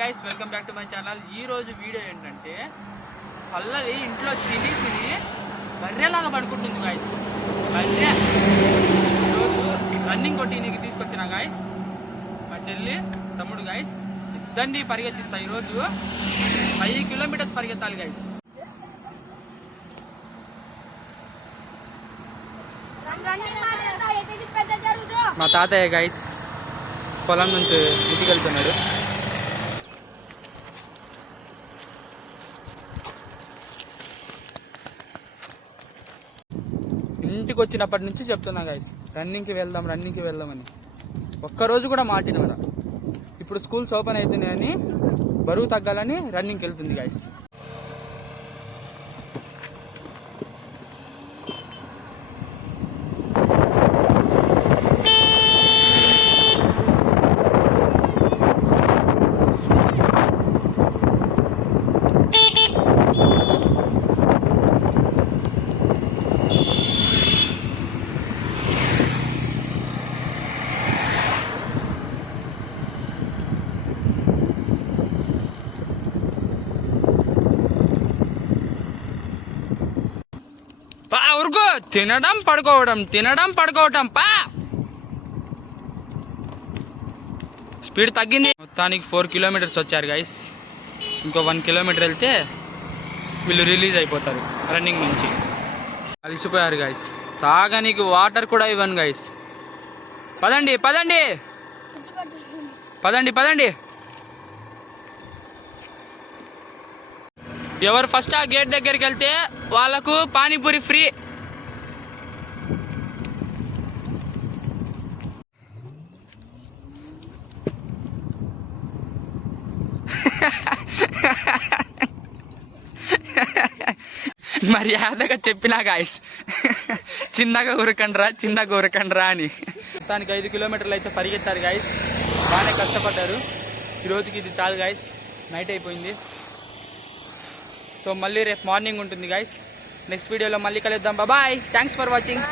Guys welcome back to my channel. ఈ రోజు video ఏంటంటే పల్లవి ఇంట్లో తిని బర్రెలాగా పడుకుంటుంది గైస్. బర్రె ఈరోజు రన్నింగ్ కొట్టి నీకు తీసుకొచ్చిన గైస్ మా చెల్లి తమ్ముడు గైస్. ఇద్దరిని పరిగెత్తిస్తా. ఈరోజు 5 కిలోమీటర్స్ పరిగెత్తాలి గైస్. మా తాతయ్య గైస్ పొలం నుంచి ఇంటికి వెళ్తున్నాడు. ఇంటికి వచ్చినప్పటి నుంచి చెప్తున్నా గైస్ రన్నింగ్కి వెళ్దామని. ఒక్కరోజు కూడా మాటినరా. ఇప్పుడు స్కూల్స్ ఓపెన్ అవుతున్నాయని బరువు తగ్గాలని రన్నింగ్కి వెళ్తుంది గైస్. ఊరుకో, తినడం పడుకోవడం పా. స్పీడ్ తగ్గింది. మొత్తానికి 4 కిలోమీటర్స్ వచ్చారు గైస్. ఇంకో 1 కిలోమీటర్ వెళ్తే వీళ్ళు రిలీజ్ అయిపోతారు రన్నింగ్ నుంచి. అలసిపోయారు గైస్. తాగనికి వాటర్ కూడా ఇవ్వను గైస్. పదండి ఎవరు ఫస్ట్ ఆ గేట్ దగ్గరికి వెళ్తే వాళ్ళకు పానీపూరి ఫ్రీ. మర్యాదగా చెప్పినా గాయస్ చిన్నగా ఊరకండ్రా అని. మొత్తానికి 5 కిలోమీటర్లు అయితే పరిగెత్తారు గాయస్. బాగానే కష్టపడ్డారు. ఈరోజుకి ఇది చాలు గాయస్. నైట్ అయిపోయింది. సో మళ్ళీ రేపు మార్నింగ్ ఉంటుంది గాయస్. నెక్స్ట్ వీడియోలో మళ్ళీ కలుద్దాం. బాయ్. Thanks for watching.